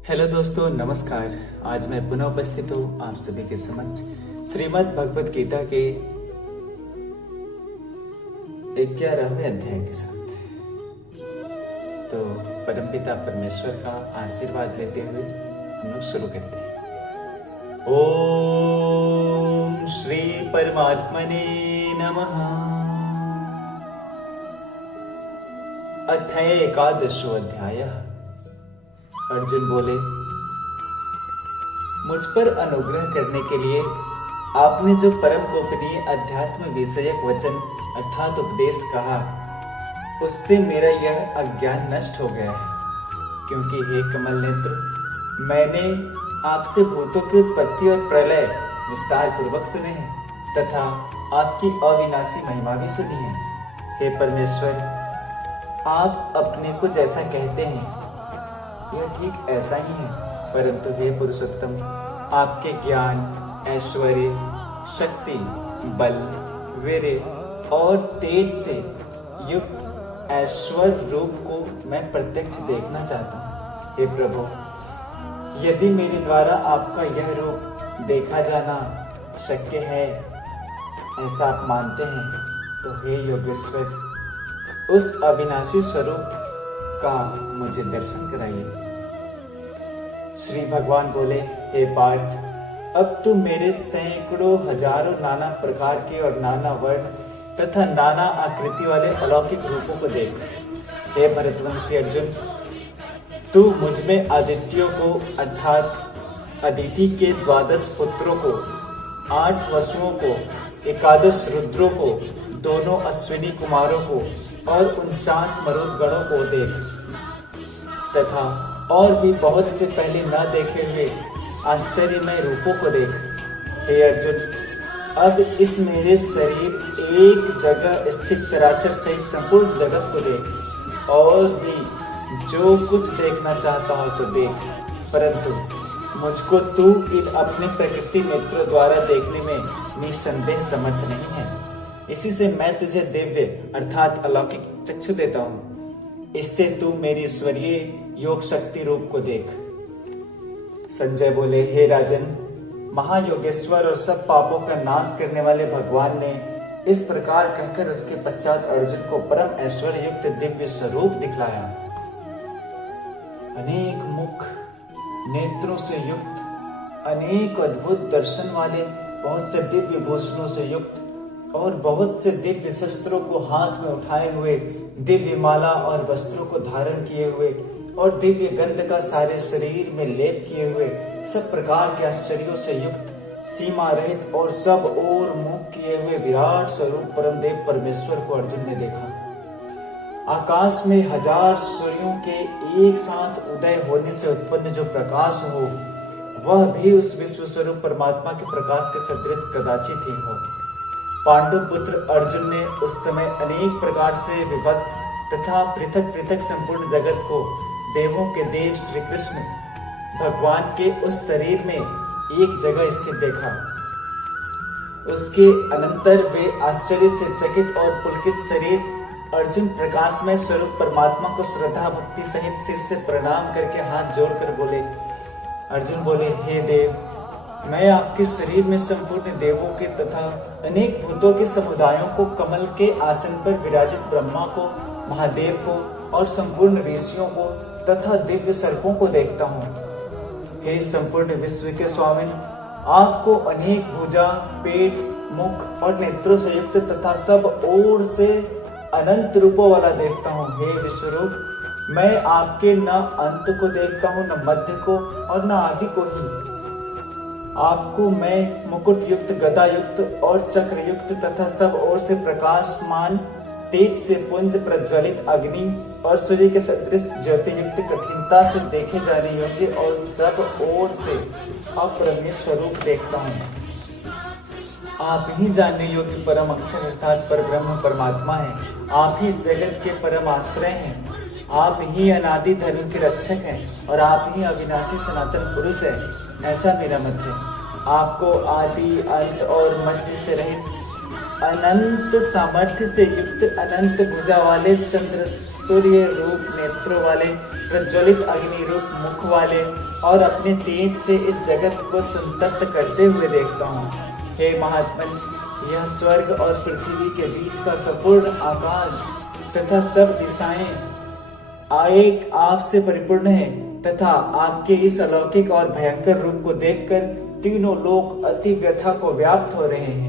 Hello दोस्तों, नमस्कार। आज मैं पुनः उपस्थित हूँ आप सभी के समक्ष श्रीमद् भगवत गीता के 11वें अध्याय के साथ। तो परमपिता परमेश्वर का आशीर्वाद लेते हुए हम लोग शुरू करते हैं। ओम श्री परमात्मने नमः। अथ एकादशो अध्यायः। अर्जुन बोले, मुझ पर अनुग्रह करने के लिए आपने जो परम गोपनीय अध्यात्म विषयक वचन अर्थात उपदेश कहा, उससे मेरा यह अज्ञान नष्ट हो गया है। क्योंकि हे कमल नेत्र, मैंने आपसे भूतों की उत्पत्ति और प्रलय विस्तार पूर्वक सुने हैं तथा आपकी अविनाशी महिमा भी सुनी है। हे परमेश्वर, आप अपने को जैसा कहते हैं यह ठीक ऐसा ही है, परंतु हे पुरुषोत्तम, आपके ज्ञान, ऐश्वर्य, शक्ति, बल, वीर्य और तेज से युक्त ऐश्वर्य रूप को मैं प्रत्यक्ष देखना चाहता हूँ। हे प्रभु, यदि मेरे द्वारा आपका यह रूप देखा जाना शक्य है, ऐसा आप मानते हैं, तो हे योगेश्वर, उस अविनाशी स्वरूप का मुझे दर्शन कराइए। श्री भगवान बोले, हे पार्थ, अब तू मेरे सैकड़ों हजारों नाना प्रकार के और नाना वर्ण तथा नाना आकृति वाले अलौकिक रूपों को देख। हे भरतवंशी अर्जुन, तू मुझ में आदित्यों को अर्थात अदिति के 12 पुत्रों को, 8 वसुओं को, 11 रुद्रों को, दोनों अश्विनी कुमारों को और 49 मरुदगणों को देख तथा और भी बहुत से पहले न देखे हुए आश्चर्यमय रूपों को देख। हे अर्जुन, अब इस मेरे शरीर एक जगह स्थित चराचर सहित संपूर्ण जगत को देख और भी जो कुछ देखना चाहता हो सो देख, परंतु मुझको तू इन अपने प्रकृति नेत्रों द्वारा देखने में निसंदेह समर्थ नहीं है। इसी से मैं तुझे दिव्य अर्थात अलौकिक चक्षु देता हूँ। इससे तू मेरी ईश्वरीय योग शक्ति रूप को देख। संजय बोले, हे राजन, महायोगेश्वर और सब पापों का नाश करने वाले भगवान ने इस प्रकार कहकर उसके पश्चात अर्जुन को परम ऐश्वर्य युक्त दिव्य स्वरूप दिखलाया। अनेक मुख नेत्रों से युक्त, अनेक अद्भुत दर्शन वाले, बहुत से दिव्य भूषणों से युक्त और बहुत से दिव्य शस्त्रों को हाथ में उठाए हुए, दिव्य माला और वस्त्रों को धारण किए हुए और दिव्य गंध का सारे शरीर में लेप किए हुए, सब प्रकार के आश्चर्यों से युक्त, सीमा रहित और सब ओर मुख किए हुए विराट स्वरूप परमदेव परमेश्वर को अर्जुन ने देखा। आकाश में 1000 सूर्यों के एक साथ उदय होने से उत्पन्न जो प्रकाश हो, वह भी उस विश्व स्वरूप परमात्मा के प्रकाश के सदृश कदाचित ही हो। पांडु पुत्र अर्जुन ने उस समय अनेक प्रकार से विभक्त तथा पृथक पृथक संपूर्ण जगत को देवों के देव श्री कृष्ण भगवान के उस शरीर में एक जगह स्थित देखा। उसके अनंतर वे आश्चर्य से चकित और पुलकित शरीर अर्जुन प्रकाशमय स्वरूप परमात्मा को श्रद्धा भक्ति सहित सिर से प्रणाम करके हाथ जोड़कर बोले। अर्जुन बोले, हे देव, मैं आपके शरीर में संपूर्ण देवों के तथा अनेक भूतों के समुदायों को, कमल के आसन पर विराजित ब्रह्मा को, महादेव को और संपूर्ण ऋषियों को तथा दिव्य सर्पों को देखता हूँ। हे संपूर्ण विश्व के स्वामिन, आपको अनेक भुजा, पेट, मुख और नेत्रों से युक्त तथा सब ओर से अनंत रूपों वाला देखता हूँ। हे विश्वरूप, मैं आपके न अंत को देखता हूँ, न मध्य को और न आदि को ही। आपको मैं मुकुट युक्त, गदा युक्त और चक्र युक्त तथा सब ओर से प्रकाशमान, तेज से पुंज प्रज्वलित अग्नि और सूर्य के सदृश ज्योति युक्त, कठिनता से देखे जाने योग्य और सब ओर से अपरम्य स्वरूप देखता हूँ। आप ही जानने योग्य परम अक्षर अर्थात पर ब्रह्म परमात्मा है। आप ही इस जगत के परम आश्रय हैं। आप ही अनादि धर्म के रक्षक हैं और आप ही अविनाशी सनातन पुरुष है, ऐसा मेरा मत है। आपको आदि, अंत और मध्य से रहित अनंत सामर्थ्य से युक्त, अनंत भुजा वाले, चंद्र सूर्य रूप नेत्रों वाले, प्रज्वलित अग्नि रूप मुख वाले और अपने तेज से इस जगत को संतप्त करते हुए देखता हूँ। हे महात्मन, यह स्वर्ग और पृथ्वी के बीच का संपूर्ण आकाश तथा सब दिशाएं एक आप से परिपूर्ण है तथा आपके इस अलौकिक और भयंकर रूप को देखकर तीनों लोक अति व्यथा को व्याप्त हो रहे हैं।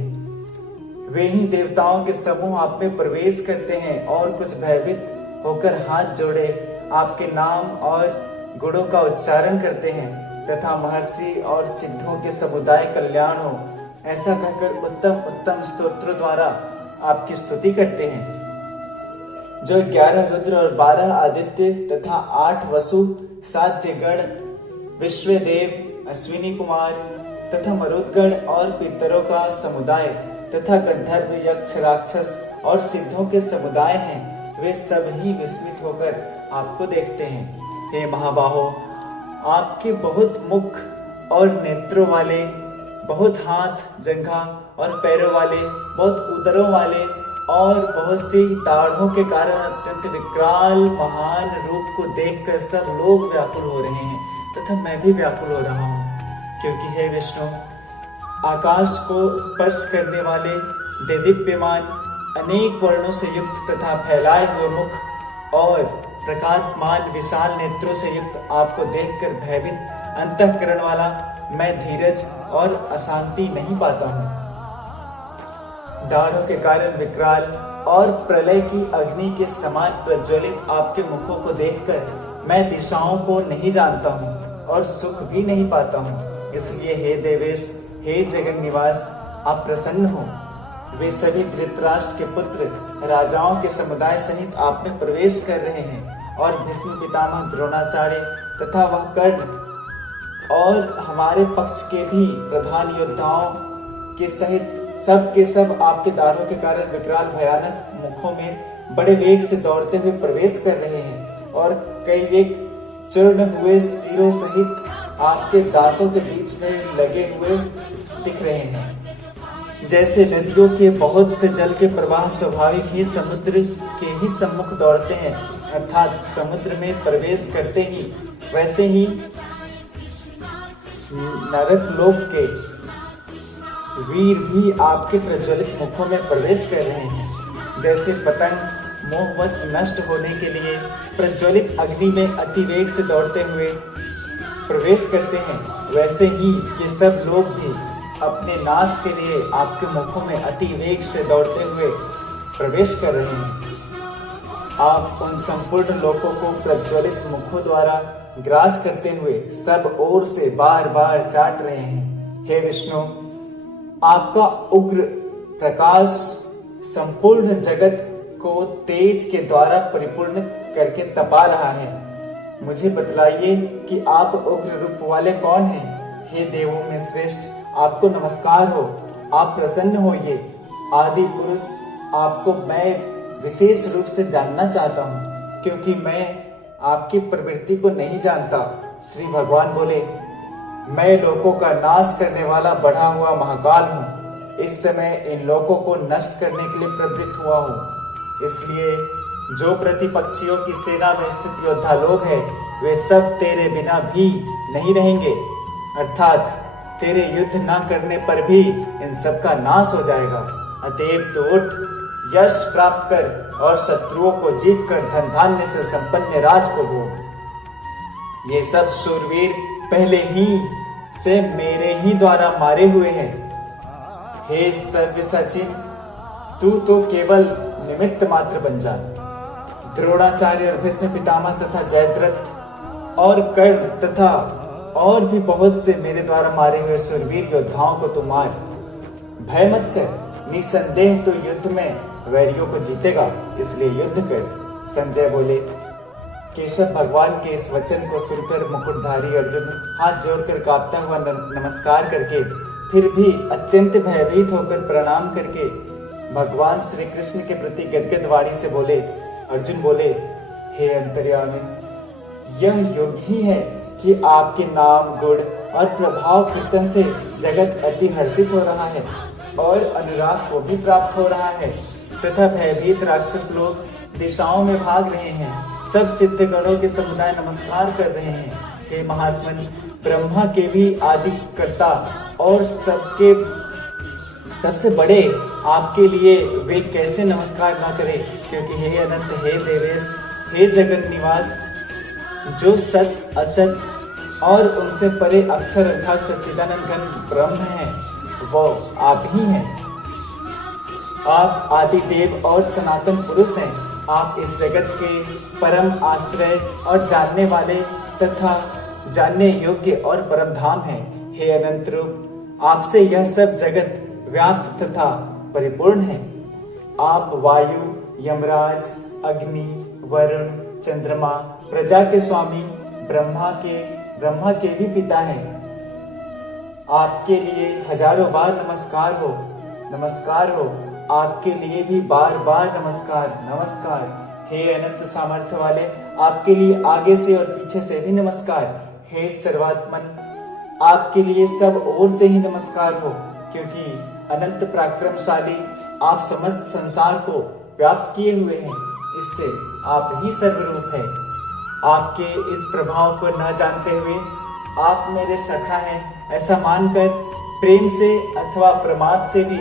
वे ही देवताओं के समूह आप में प्रवेश करते हैं और कुछ भयभीत होकर हाथ जोड़े आपके नाम और गुणों का उच्चारण करते हैं तथा महर्षि और सिद्धों के समुदाय कल्याण हो ऐसा कहकर उत्तम उत्तम स्तोत्रों द्वारा आपकी स्तुति करते हैं। जो 11 रुद्र और 12 आदित्य तथा 8 वसु, 7 गण, विश्वदेव, अश्विनी कुमार तथा मरुदगण और पितरों का समुदाय तथा गंधर्व, यक्ष, राक्षस और सिद्धों के समुदाय हैं, वे सब ही विस्मित होकर आपको देखते हैं। हे महाबाहो, आपके बहुत मुख और नेत्रों वाले, बहुत हाथ, जंघा और पैरों वाले, बहुत उदरों वाले और बहुत सी दाढ़ों के कारण अत्यंत विकराल महान रूप को देखकर सब लोग व्याकुल हो रहे हैं तथा मैं भी व्याकुल हो रहा हूँ, क्योंकि हे विष्णु, आकाश को स्पर्श करने वाले देदीप्यमान अनेक वर्णों से युक्त तथा फैलाए हुए मुख और प्रकाशमान विशाल नेत्रों से युक्त आपको देखकर भयभीत अंतःकरण वाला मैं धीरज और अशांति नहीं पाता हूँ। दाढ़ों के कारण विकराल और प्रलय की अग्नि के समान प्रज्वलित आपके मुखों को देखकर मैं दिशाओं को नहीं जानता हूँ और सुख भी नहीं पाता हूँ। इसलिए हे देवेश, हे जगन निवास, आप प्रसन्न हो। वे सभी धृतराष्ट्र के पुत्र राजाओं के समुदाय सहित आप में प्रवेश कर रहे हैं और भीष्म पितामह द्रोणाचार्य तथा वह कर्ण और हमारे पक्ष के भी प्रधान योद्धाओं के सहित सब के सब आपके दाढ़ों के कारण विकराल भयानक मुखों में बड़े वेग से दौड़ते हुए प्रवेश कर रहे हैं और कई वेग चूर्ण हुए सिरों सहित आपके दांतों के बीच में लगे हुए दिख रहे हैं। जैसे नदियों के बहुत से जल के प्रवाह स्वाभाविक ही समुद्र के ही सम्मुख दौड़ते हैं, अर्थात समुद्र में प्रवेश करते ही, वैसे ही नरक लोक के वीर भी आपके प्रज्वलित मुखों में प्रवेश कर रहे हैं। जैसे पतंग मोहवश नष्ट होने के लिए प्रज्वलित अग्नि में अति वेग से दौड़ते हुए प्रवेश करते हैं, वैसे ही ये सब लोग भी अपने नाश के लिए आपके मुखों में अति वेग से दौड़ते हुए प्रवेश कर रहे हैं। आप उन संपूर्ण लोकों को प्रज्वलित मुखों द्वारा ग्रास करते हुए सब ओर से बार बार चाट रहे हैं। हे विष्णु, आपका उग्र प्रकाश संपूर्ण जगत को तेज के द्वारा परिपूर्ण करके तपा रहा है। मुझे बतलाइए कि आप उग्र रूप वाले कौन हैं? हे देवों में श्रेष्ठ, आपको नमस्कार हो, आप प्रसन्न होइए। आदि पुरुष, आपको मैं विशेष रूप से जानना चाहता हूँ, क्योंकि मैं आपकी प्रवृत्ति को नहीं जानता। श्री भगवान बोले, मैं लोकों का नाश करने वाला बढ़ा हुआ महाकाल हूँ। इस समय इन लोकों को नष्ट करने के लिए प्रवृत्त हुआ हूँ। इसलिए जो प्रतिपक्षियों की सेना में स्थित योद्धा लोग हैं, वे सब तेरे बिना भी नहीं रहेंगे, अर्थात तेरे युद्ध न करने पर भी इन सब का नाश हो जाएगा। अतएव तो उठ, यश प्राप्त कर और शत्रुओं को जीत कर धन धान्य से संपन्न राज को भोग। ये सब शूरवीर पहले ही से मेरे ही द्वारा मारे हुए हैं। हे सर्वसचिव, तू तो केवल निमित्त मात्र बन जा। द्रोणाचार्य और भीष्म पितामह तथा जयद्रथ और कर्ण तथा और भी बहुत से मेरे द्वारा मारे हुए शूरवीर योद्धाओं को तू मार। भय मत कर, निसंदेह तू युद्ध में वैरियों को जीतेगा, इसलिए युद्ध कर। संजय बोले। केशव भगवान के इस वचन को सुनकर मुकुटधारी अर्जुन हाथ जोड़कर कांपता हुआ नमस्कार करके, फिर भी अत्यंत भयभीत होकर प्रणाम करके भगवान श्री कृष्ण के प्रति गदगद वाणी से बोले। अर्जुन बोले, हे अंतर्यामी, यह योग ही है कि आपके नाम, गुण और प्रभाव कीर्तन से जगत अति हर्षित हो रहा है। और अनुराग को भी प्राप्त हो रहा है तथा भयभीत राक्षस लोग दिशाओं में भाग रहे हैं। सब सिद्ध गणों के समुदाय नमस्कार कर रहे हैं। हे महात्मन, ब्रह्मा के भी आदि कर्ता और सबसे बड़े आपके लिए वे कैसे नमस्कार ना करें, क्योंकि हे अनंत, हे देवेश, हे जगन निवास, जो सत असत और उनसे परे अक्षर अर्थात सच्चिदानंद घन ब्रह्म है, वो आप ही हैं। आप आदि देव और सनातन पुरुष हैं। आप इस जगत के परम आश्रय और जानने वाले तथा जानने योग्य और परम धाम हैं। हे अनंत रूप, आपसे यह सब जगत व्याप्त तथा परिपूर्ण है। आप वायु, यमराज, अग्नि, वरुण, चंद्रमा, प्रजा के स्वामी, ब्रह्मा के भी पिता हैं। आपके लिए हजारों बार नमस्कार हो, आपके लिए भी बार बार नमस्कार। हे अनंत सामर्थ्य वाले, आपके लिए आगे से और पीछे से भी नमस्कार। हे सर्वात्मन, आपके लिए सब ओर से ही नमस्कार हो, क्योंकि अनंत पराक्रमशाली आप समस्त संसार को व्याप्त किए हुए हैं। इससे आप ही सर्वरूप है। आपके इस प्रभाव को न जानते हुए आप मेरे सखा हैं ऐसा मानकर प्रेम से अथवा प्रमाद से भी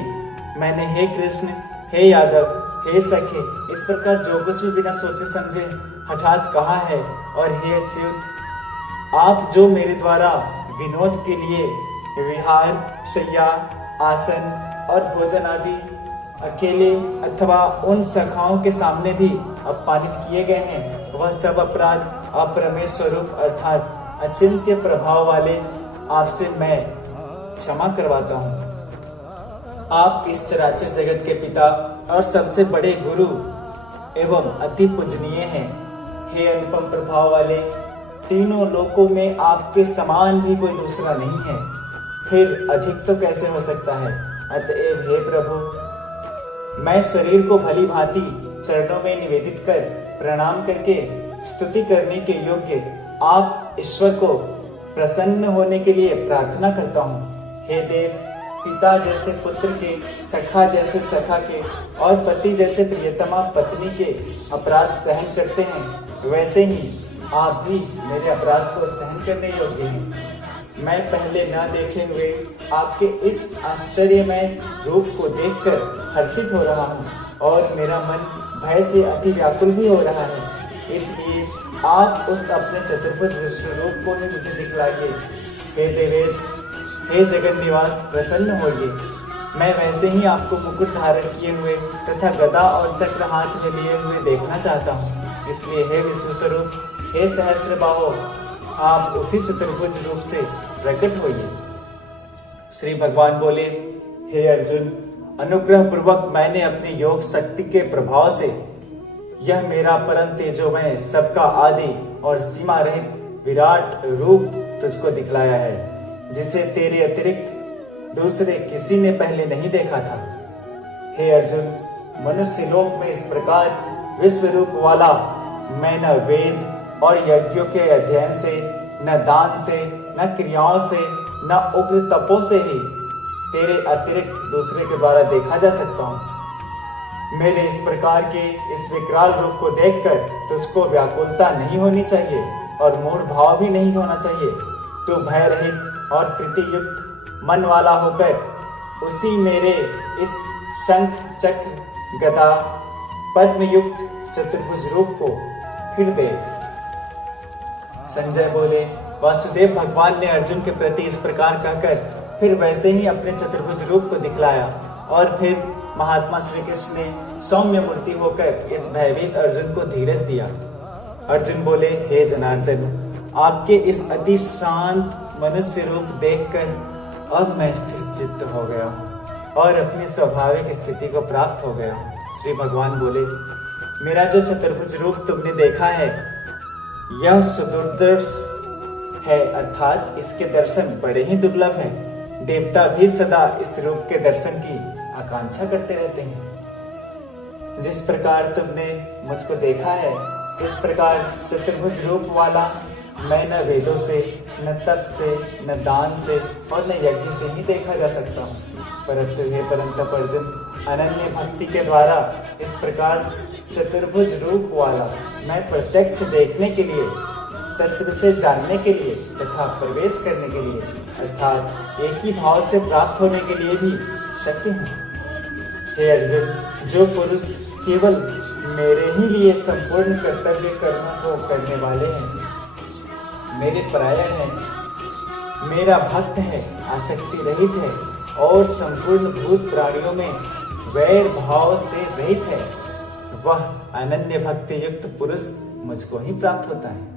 मैंने हे कृष्ण, हे यादव, हे सखे इस प्रकार जो कुछ भी बिना सोचे समझे हठात कहा है। और हे अच्युत, आप जो मेरे द्वारा विनोद के लिए विहार, शय्या, आसन और भोजन आदि अकेले अथवा उन सखाओं के सामने भी अपमानित किए गए हैं, वह सब अपराध अप्रमेय स्वरूप अर्थात अचिंत्य प्रभाव वाले आपसे मैं क्षमा करवाता हूँ। आप इस चराचर जगत के पिता और सबसे बड़े गुरु एवं अति पूजनीय हैं। हे अनुपम प्रभाव वाले, तीनों लोकों में आपके समान भी कोई दूसरा नहीं है, फिर अधिक तो कैसे हो सकता है। अतएव हे प्रभु, मैं शरीर को भली भांति चरणों में निवेदित कर प्रणाम करके स्तुति करने के योग्य आप ईश्वर को प्रसन्न होने के लिए प्रार्थना करता हूँ। हे देव, पिता जैसे पुत्र के, सखा जैसे सखा के और पति जैसे प्रियतमा पत्नी के अपराध सहन करते हैं, वैसे ही आप भी मेरे अपराध को सहन करने योग्य हैं। मैं पहले न देखे हुए आपके इस आश्चर्यमय रूप को देखकर हर्षित हो रहा हूँ और मेरा मन भय से अति व्याकुल भी हो रहा है। इसलिए आप उस अपने चतुर्भुज विष्णु रूप को ही मुझे दिखलाइए। हे देवेश, हे जगन निवास, प्रसन्न होइए। मैं वैसे ही आपको मुकुट धारण किए हुए तथा गदा और चक्र हाथ में लिए हुए देखना चाहता हूँ। इसलिए हे विष्णु स्वरूप, हे सहस्रबाहो, आप उसी चतुर्भुज रूप से प्रकट होइए। श्री भगवान बोले, हे अर्जुन, अनुग्रह पूर्वक मैंने अपनी योग शक्ति के प्रभाव से यह मेरा परम तेजोमय सबका आदि और सीमा रहित विराट रूप तुझको दिखलाया है, जिसे तेरे अतिरिक्त दूसरे किसी ने पहले नहीं देखा था। हे अर्जुन, मनुष्य लोक में इस प्रकार विश्व रूप वाला मैं न वेद और यज्ञों के अध्ययन से, न दान से, न क्रियाओं से, न उग्र तपों से ही तेरे अतिरिक्त दूसरे के द्वारा देखा जा सकता हूँ। मेरे इस प्रकार के इस विकराल रूप को देखकर तुझको व्याकुलता नहीं होनी चाहिए और मूढ़ भाव भी नहीं होना चाहिए। तू भय रहित और प्रीतियुक्त मन वाला होकर उसी मेरे इस शंख, चक्र, गदा, पद्म युक्त चतुर्भुज रूप को फिर देख। संजय बोले, वासुदेव भगवान ने अर्जुन के प्रति इस प्रकार कहकर फिर वैसे ही अपने चतुर्भुज रूप को दिखलाया और फिर महात्मा श्री कृष्ण ने सौम्य मूर्ति होकर इस भयभीत अर्जुन को धीरज दिया। अर्जुन बोले, हे जनार्दन, आपके इस अति शांत मनुष्य रूप देखकर अब मैं स्थिर चित्त हो गया हूँ और अपनी स्वाभाविक स्थिति को प्राप्त हो गया हूँ। श्री भगवान बोले, मेरा जो चतुर्भुज रूप तुमने देखा है यह सुदुर्दर्श है, अर्थात इसके दर्शन बड़े ही दुर्लभ हैं। देवता भी सदा इस रूप के दर्शन की आकांक्षा करते रहते हैं। जिस प्रकार तुमने मुझको देखा है, इस प्रकार चतुर्भुज रूप वाला मैं न वेदों से, न तप से, न दान से और न यज्ञ से ही देखा जा सकता हूँ, परंतु हे परंतप अर्जुन, अनन्य भक्ति के द्वारा इस प्रकार चतुर्भुज रूप वाला मैं प्रत्यक्ष देखने के लिए, तत्व से जानने के लिए तथा प्रवेश करने के लिए अर्थात एक ही भाव से प्राप्त होने के लिए भी शक्य हूँ। हे अर्जुन, जो पुरुष केवल मेरे ही लिए संपूर्ण कर्तव्य कर्मों को करने वाले हैं, मेरे परायण हैं, मेरा भक्त है, आसक्ति रहित है और संपूर्ण भूत प्राणियों में वैर भाव से रहित है, वह अनन्य भक्ति युक्त पुरुष मुझको ही प्राप्त होता है।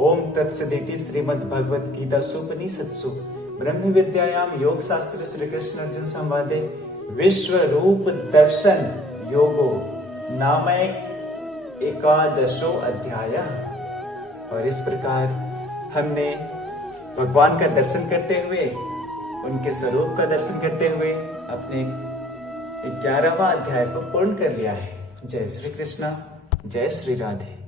ओम तत्सदिति श्रीमद् भगवत गीता सुपनिषत्सु ब्रह्म विद्यायाम योग शास्त्र श्री कृष्ण अर्जुन संवादे विश्व रूप दर्शन योगो नामक 11वां अध्याय। और इस प्रकार हमने भगवान का दर्शन करते हुए, उनके स्वरूप का दर्शन करते हुए अपने 11वां अध्याय को पूर्ण कर लिया है। जय श्री कृष्ण, जय श्री राधे।